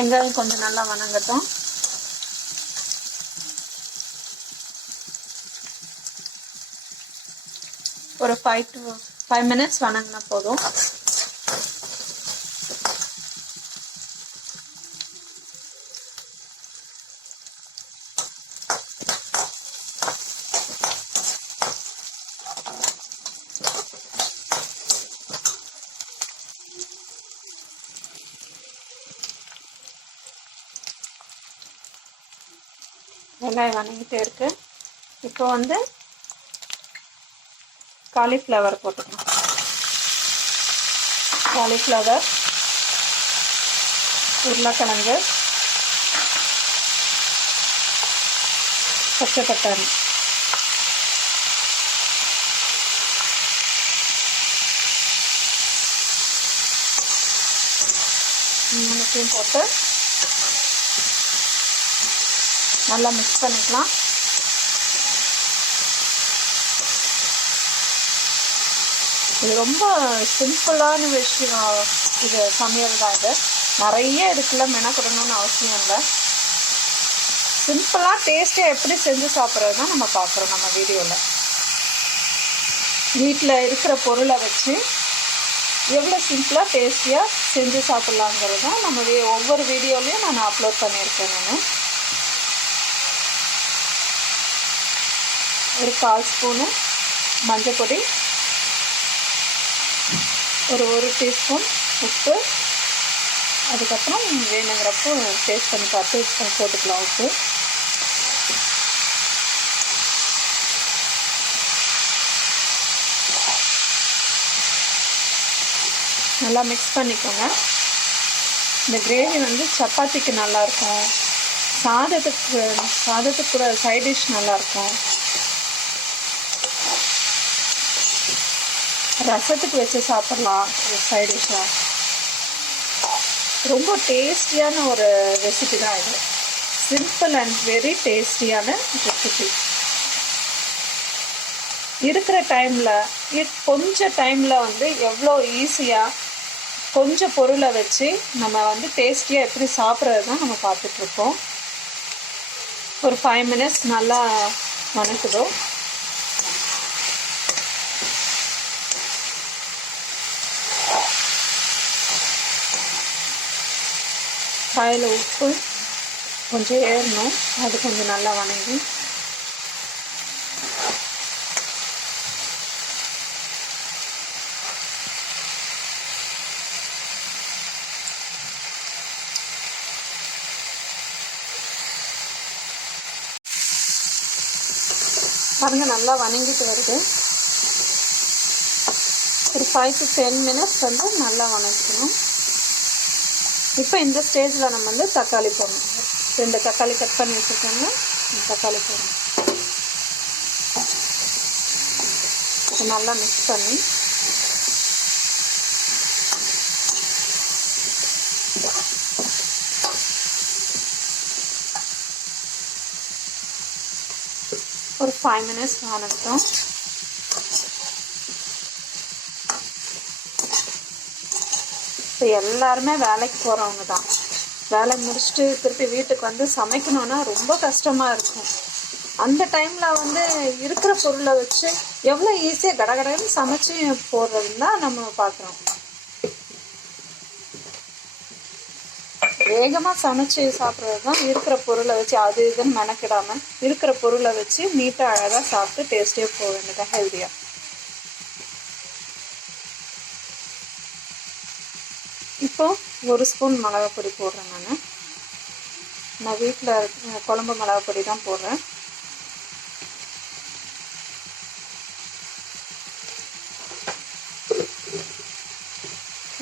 வெங்காயம் கொஞ்சம் நல்லா வணங்கட்டும். ஒரு 5 minutes வணங்கினா போதும். வெங்காயம் வணங்கிட்டே இருக்கு. இப்போ வந்து காலிஃப்ளவர் போட்டுக்கலாம். காலிஃப்ளவர், உருளைக்கிழங்கு, பச்சை பட்டாணி, மூணுத்தையும் போட்டு நல்லா மிக்ஸ் பண்ணிக்கலாம். இது ரொம்ப சிம்பிளான விஷயம். இது சமையல் தான். இது நிறைய இதுக்குள்ள மெனக்கிடணும்னு அவசியம் இல்லை. சிம்பிளாக டேஸ்ட்டாக எப்படி செஞ்சு சாப்பிட்றது தான் நம்ம பார்க்குறோம் நம்ம வீடியோவில். வீட்டில் இருக்கிற பொருளை வச்சு எவ்வளோ சிம்பிளாக டேஸ்டியாக செஞ்சு சாப்பிட்லாங்கிறது தான் நம்ம ஒவ்வொரு வீடியோலையும் நான் அப்லோட் பண்ணியிருக்கேன். நான் ஒரு 1/4 ஸ்பூனு மஞ்சள் பொடி, ஒரு 1 டீஸ்பூன் உப்பு, அதுக்கப்புறம் வேணுங்கிறப்போ டேஸ்ட் பண்ணி பார்த்து போட்டுக்கலாம் உப்பு. நல்லா மிக்ஸ் பண்ணிக்கோங்க. இந்த கிரேவி வந்து சப்பாத்திக்கு நல்லாயிருக்கும், சாதத்துக்கு கூட சைட் டிஷ் நல்லாயிருக்கும், ரசத்துக்கு வச்சு சாப்பிட்லாம் சைட் டிஷ்ஷாக. ரொம்ப டேஸ்டியான ஒரு ரெசிபி தான் இது. சிம்பிள் அண்ட் வெரி டேஸ்டியான ரெசிபி. இருக்கிற டைமில் கொஞ்சம் டைமில் வந்து எவ்வளோ ஈஸியாக கொஞ்சம் பொருளை வச்சு நம்ம வந்து டேஸ்டியாக எப்படி சாப்பிட்றது தான் நம்ம பார்த்துட்ருக்கோம். ஒரு 5 minutes நல்லா வணக்குதோம். காயில் உப்பு கொஞ்சம் ஏறணும், அது கொஞ்சம் நல்லா வணங்கி பாருங்க நல்லா வணங்கிட்டு வருது. ஒரு 5 to 10 minutes வந்து நல்லா வணக்கணும். இப்போ இந்த ஸ்டேஜில் நம்ம வந்து தக்காளி போடணும். 2 தக்காளி கட் பண்ணி வச்சுருக்கோம்னா தக்காளி போடணும். நல்லா மிக்ஸ் பண்ணி ஒரு 5 minutes வணக்கட்டும். இப்போ எல்லாருமே வேலைக்கு போகிறவங்க தான். வேலை முடிச்சுட்டு திருப்பி வீட்டுக்கு வந்து சமைக்கணுன்னா ரொம்ப கஷ்டமாக இருக்கும். அந்த டைமில் வந்து இருக்கிற பொருளை வச்சு எவ்வளோ ஈஸியாக கடகடன்னு சமைச்சு போடுறதுன்னு தான் நம்ம பார்க்குறோம். வேகமாக சமைச்சு சாப்பிட்றது தான். இருக்கிற பொருளை வச்சு அது இதுன்னு மெனக்கிடாமல் இருக்கிற பொருளை வச்சு நீட்டாக அழகாக சாப்பிட்டு டேஸ்டியாக போக வேண்டியதாக ஹெல்த்தியாக. இப்போ 1 ஸ்பூன் மிளகாப்பொடி போடுறேன். நான் வீட்டில் குழம்பு மிளகாப்பொடி தான் போடுறேன்.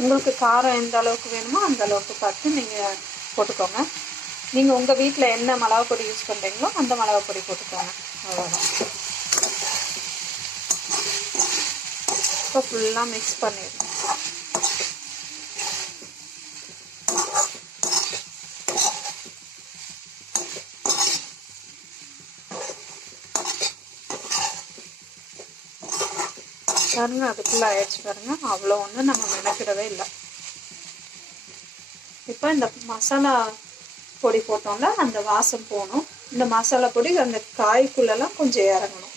உங்களுக்கு காரம் எந்த அளவுக்கு வேணுமோ அந்த அளவுக்கு பார்த்து நீங்கள் போட்டுக்கோங்க. நீங்கள் உங்கள் வீட்டில் என்ன மிளகாப்பொடி யூஸ் பண்ணுறீங்களோ அந்த மிளகாப்பொடி போட்டுக்கோங்க. அவ்வளோதான். இப்போ ஃபுல்லாக மிக்ஸ் பண்ணிடுங்க. பாருங்க அதுக்குள்ளே ஆயிடுச்சு பாருங்க. அவ்வளோ ஒன்றும் நம்ம மெனக்கிடவே இல்லை. இப்போ இந்த மசாலா பொடி போட்டோம்ல அந்த வாசம் போகணும். இந்த மசாலா பொடி அந்த காய்க்குள்ளெல்லாம் கொஞ்சம் இறங்கணும்.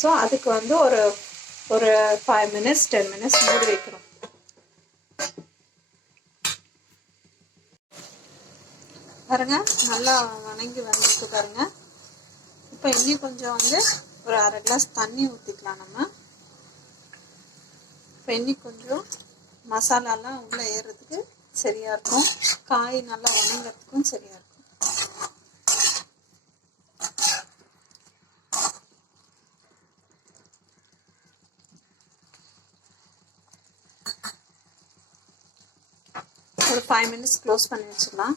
ஸோ அதுக்கு வந்து ஒரு ஒரு 5 minutes 10 minutes மூடி வைக்கிறோம். பாருங்க நல்லா வணங்கி வந்துருக்கு பாருங்க. இப்போ இன்னும் கொஞ்சம் வந்து ஒரு 1/2 glass தண்ணி ஊற்றிக்கலாம் நம்ம. இப்போ இன்னும் கொஞ்சம் மசாலாலாம் உள்ளே ஏறுறதுக்கு சரியாக இருக்கும். காய் நல்லா வணங்கிறதுக்கும் சரியாக இருக்கும். ஒரு 5 minutes க்ளோஸ் பண்ணி வச்சுக்கலாம்.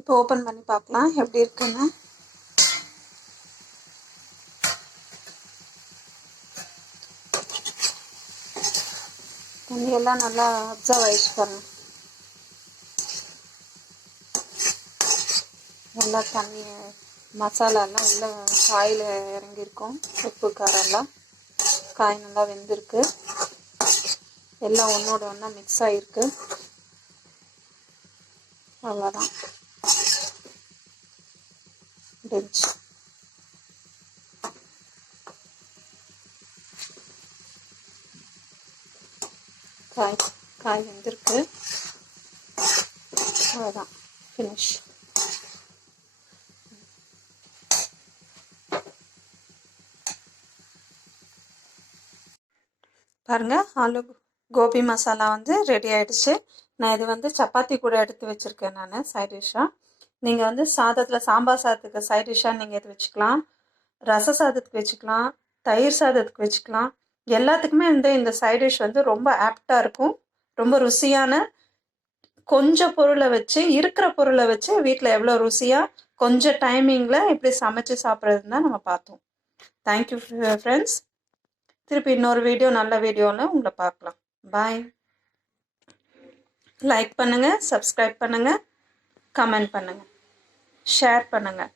இப்போ ஓப்பன் பண்ணி பார்க்கலாம் எப்படி இருக்குன்னு. தண்ணியெல்லாம் நல்லா அப்சர்வ் ஆயிடுச்சு பாருங்க. நல்லா தண்ணி மசாலாலாம் உள்ள காயில் இறங்கியிருக்கும். உப்பு காரெல்லாம் காய் நல்லா வெந்திருக்கு. எல்லாம் ஒன்றோட ஒன்றா மிக்ஸ் ஆகிருக்கு. அவ்வளோதான் முடிஞ்சு. காய் வெந்திருக்கு. அவ்வளோதான் ஃபினிஷ். பாருங்கள் ஆலு கோபி மசாலா வந்து ரெடி ஆகிடுச்சு. நான் இது வந்து சப்பாத்தி கூட எடுத்து வச்சுருக்கேன் நான் சைட் டிஷ்ஷாக. நீங்கள் வந்து சாதத்தில் சாம்பார் சாதத்துக்கு சைட் டிஷ்ஷாக நீங்கள் இது வச்சுக்கலாம். ரச சாதத்துக்கு வச்சுக்கலாம். தயிர் சாதத்துக்கு வச்சுக்கலாம். எல்லாத்துக்குமே வந்து இந்த சைட் டிஷ் வந்து ரொம்ப ஆப்டாக இருக்கும். ரொம்ப ருசியான கொஞ்சம் பொருளை வச்சு இருக்கிற பொருளை வச்சு வீட்டில் எவ்வளோ ருசியாக கொஞ்சம் டைமிங்கில் இப்படி சமைச்சு சாப்பிட்றதுன்னு தான் நம்ம பார்த்தோம். Thank you friends. திருப்பி இன்னொரு வீடியோ நல்ல வீடியோவில் உங்களை பார்க்கலாம். பாய். லைக் பண்ணுங்கள், சப்ஸ்கிரைப் பண்ணுங்கள், கமெண்ட் பண்ணுங்கள், ஷேர் பண்ணுங்கள்.